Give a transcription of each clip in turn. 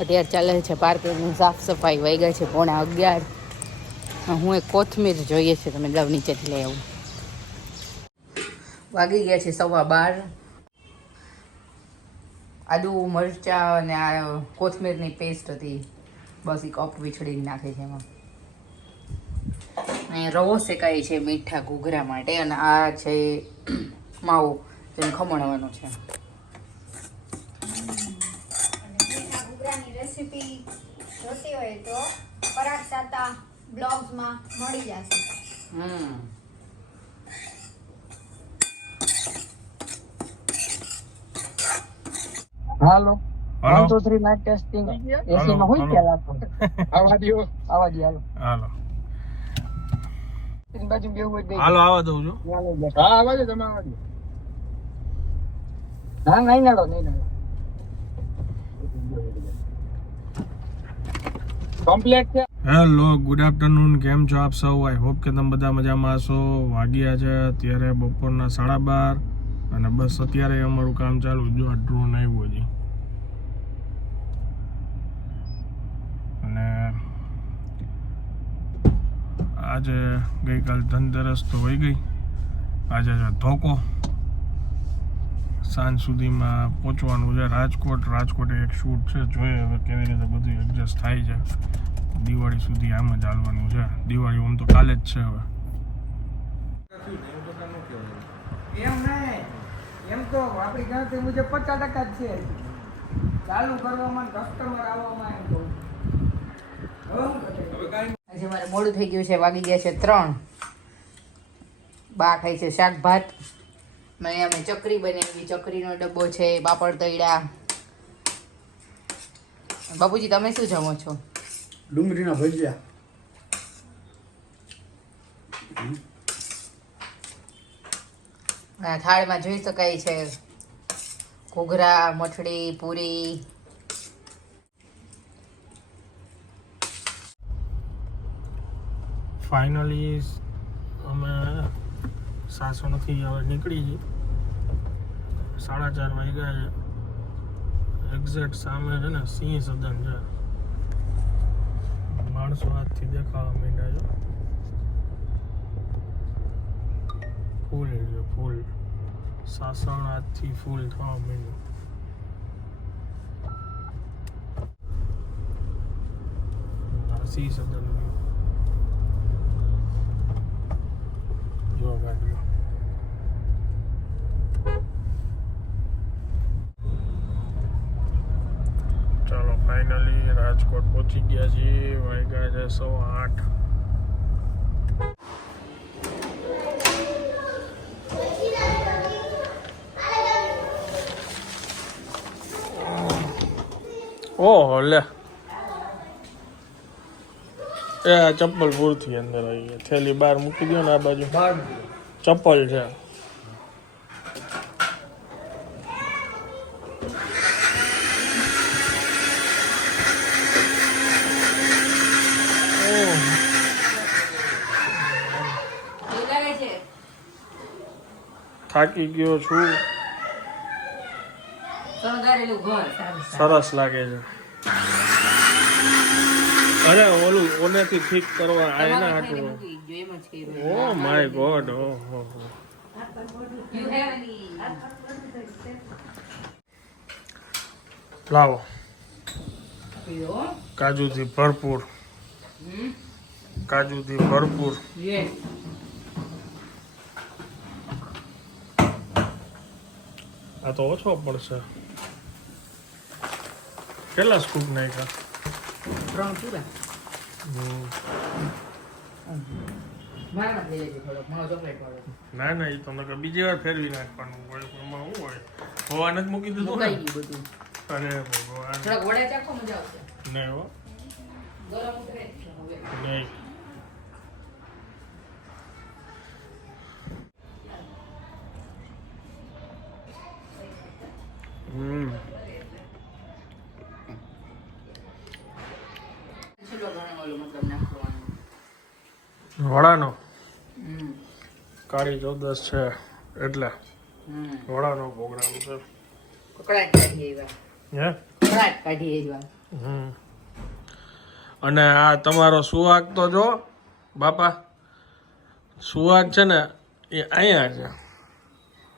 અત્યારે ચાલે છે પાર્કની સાફ સફાઈ વહી ગઈ છે, પોણા અગિયાર. હું એક કોથમીર જોઈએ છે, તમે લવ નીચેથી લઈ આવું. વાગી ગયા છે સવા બાર. આદુ, મરચા અને આ કોથમીરની પેસ્ટ હતી. બસ એક કપ વીછળીને નાખે છે એમાં. અને રવો શેકાય છે મીઠા ઘૂઘરા માટે, અને આ છે માવો, જેને ખમણવાનો છે અને મીઠા ઘૂઘરાની રેસીપી જોતી હોય તો પરાગ સાતા બ્લોગ્સમાં મળી જશે. હમ. Hello. Hello. One two three mic testing AC માં હોય. ક્યાં લાગતો? આવા દો આવા દો હાલો. હાલો. બાજુ બેવું હોય હાલો આવવા દઉં છું. ત્યાં લઈ જાઓ. હા આવા દો તમે આવા દો. હા નહીં નડો નહીં નડો. કમ્પ્લીટ હેલો ગુડ આફ્ટરનૂન કેમ છો આપ સૌ? આઈ હોપ કે તમે બધા મજામાં હશો. વાગ્યા છે અત્યારે બપોરના સાડા બાર અને બસ અત્યારે અમારું કામ ચાલુ. જો આ ડ્રોન આવ્યો છે અને આજે ગઈકાલ ધનતેરસ તો વહી ગઈ. આજે ધોકો. સાંજ સુધીમાં પહોંચવાનું છે. રાજકોટ રાજકોટે એક શૂટ છે. જોઈએ હવે કેવી રીતે બધું એડજસ્ટ થાય છે. દિવાળી સુધી આમ જ હાલવાનું છે. દિવાળી આમ તો કાલે જ છે હવે. એમ નહીં. એમ તો આપણી ગણતરી મુજબ પચાસ ટકા જ છે. ચાલુ કરવામાં કસ્ટમર આવવામાં એમ કહું આજે મારે મોડું થઈ ગયું છે. વાગી ગયા છે ત્રણ. બા ખાય છે શાક ભાત મેં અમે ચકરી બનાવી ચકરીનો ડબ્બો છે પાપડ તળ્યા. બાપુજી તમે શું જમો છો? ડુંગળીના ભજીયા. આ થાળમાં જોઈ શકાય છે. ઘૂઘરા મઠડી પૂરી. ફાઇનલી અમે સાસણથી હવે નીકળી જઈએ સાડા ચાર વાગ્યા છે. એક્ઝેક્ટ સામે છે ને, સિંહ સદન છે. માણસો હાથથી દેખાવા માંડ્યા છે. ફૂલ છે, ફૂલ. સાસણ હાથથી ફૂલ થવા માંડ્યું. સિંહ સદન જો ગાડીઓ ચાલો ફાઇનલી રાજકોટ પહોંચી ગયા છીએ. વાગ્યા છે સો આઠ. ઓહો લે. એ ચપ્પલ પૂરથી અંદર આવી થેલી બહાર મૂકી દો ને આ બાજુ. ચપ્પલ છે. થાકી ગયો છું. સરસ લાગે છે. અરે ઓલું ઓનેથી ઠીક કરવા આ એના હાટું ઓ માય ગોડ ઓહો. લાવો. કાજુથી ભરપૂર. કાજુથી ભરપૂર. આ તો ઓછો પડશે. કેટલા સ્કૂપ નાખ્યા? ત્રણ પૂરા. ના ના એ તો નકર બીજી વાર ફેરવી નાખવાનું હોય એમાં શું હોય? હોવા જ મૂકી દીધું ને. અરે ભગવાન. નહીં હો. નહીં. વડાનો. કાળી ચૌદસ છે, એટલે વડાનો પ્રોગ્રામ છે. કકડાટ હમ. અને આ તમારો સુવાગ તો જો, બાપા સુવાગ છે ને, એ અહીંયા છે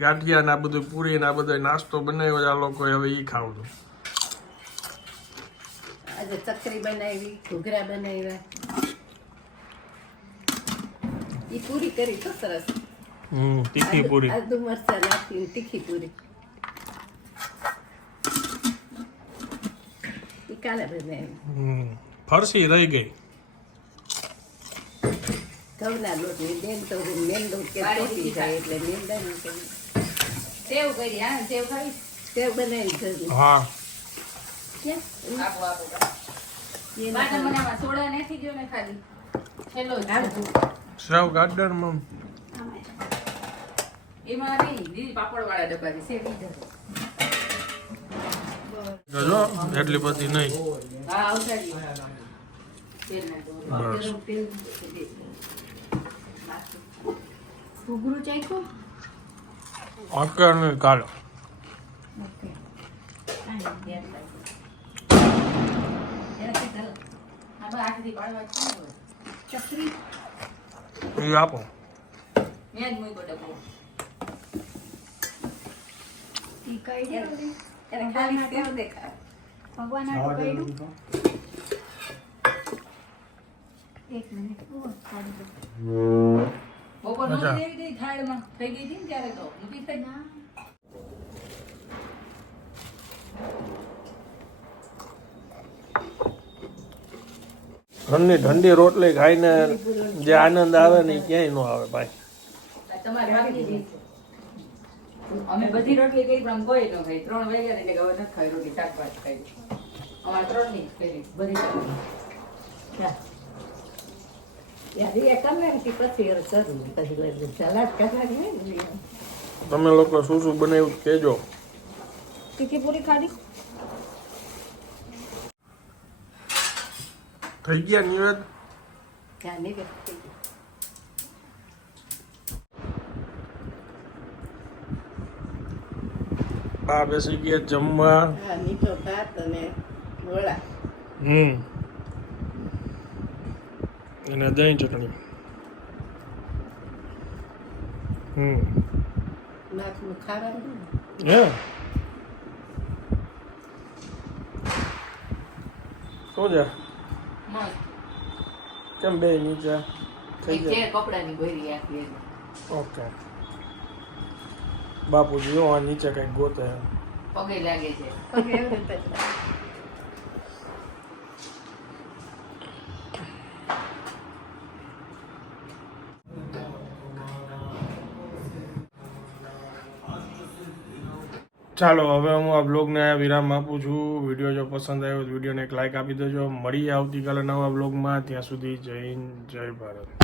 ગાંઠિયા ના બધું પૂરી ના બધો નાસ્તો બનાવ્યો આ લોકો હવે એ ખાવું છું આજે ચકરી બનાવી ઘૂઘરા બનાવ્યા. એ પૂરી કરી તો સરસ. હમ તીખી પૂરી. આદુ મરચા નાખી તીખી પૂરી. એ કાલે બનાવી. હમ ફરસી રહી ગઈ. ઘઉંના લોટની બેન તો મેંદો કે તોટી જાય એટલે મેંદાની કરી સેવ કરી હા સેવ ખાઈ. સેવ બનાવી ઘરની. હા. આપો સોડા ને ખાલી. છેલ્લો એમાં નહીં દીદી પાપડ વાળા ડબ્બા છે સેવ ઈ જ જો એટલી બધી નહીં. હા આવતાડી બસ. ઘૂઘરું ચાખ્યું? અત્યાર નહીં કાલે આપો ભગવાન એક મિનિટ. બપોર. નહોતી દેવી તી થાળમાં થઈ ગઈ હતી ને ત્યારે તો. મૂકી થઈ. ના. ઘરની ઠંડી રોટલી ખાઈને જે આનંદ આવે ને એ ક્યાંય નો આવે ભાઈ. અમે બધી રોટલી કઈ પણ આમ કોઈ ન ખાઈ ત્રણ વાગ્યા ને એટલે હવે નથી ખાઈ રોટલી શાક ભાત ખાઈ. અમારે ત્રણની બધી તમે લોકો શું શું બનાવ્યું કેજો પૂરી ખાધી થઈ ગયા નિવેદ. બા બેસી ગયા જમવા મીઠો ભાત અને વડા હમ અને દહીં ચટણી. હમ. હે? શું છે? કેમ બે નીચે થઈ ગયા? છે કપડાની ભરી આખી ઓકે. બાપુજી જો આ નીચે કંઈક ગોતે પગે લાગે છે. ચાલો, હવે હું આ બ્લોગને વિરામ આપું છું. વીડિયો જો પસંદ આવ્યો વિડીયોને એક લાઇક આપી દેજો. મળીએ આવતીકાલે નવા બ્લોગમાં ત્યાં સુધી જય હિન્દ, જય ભારત.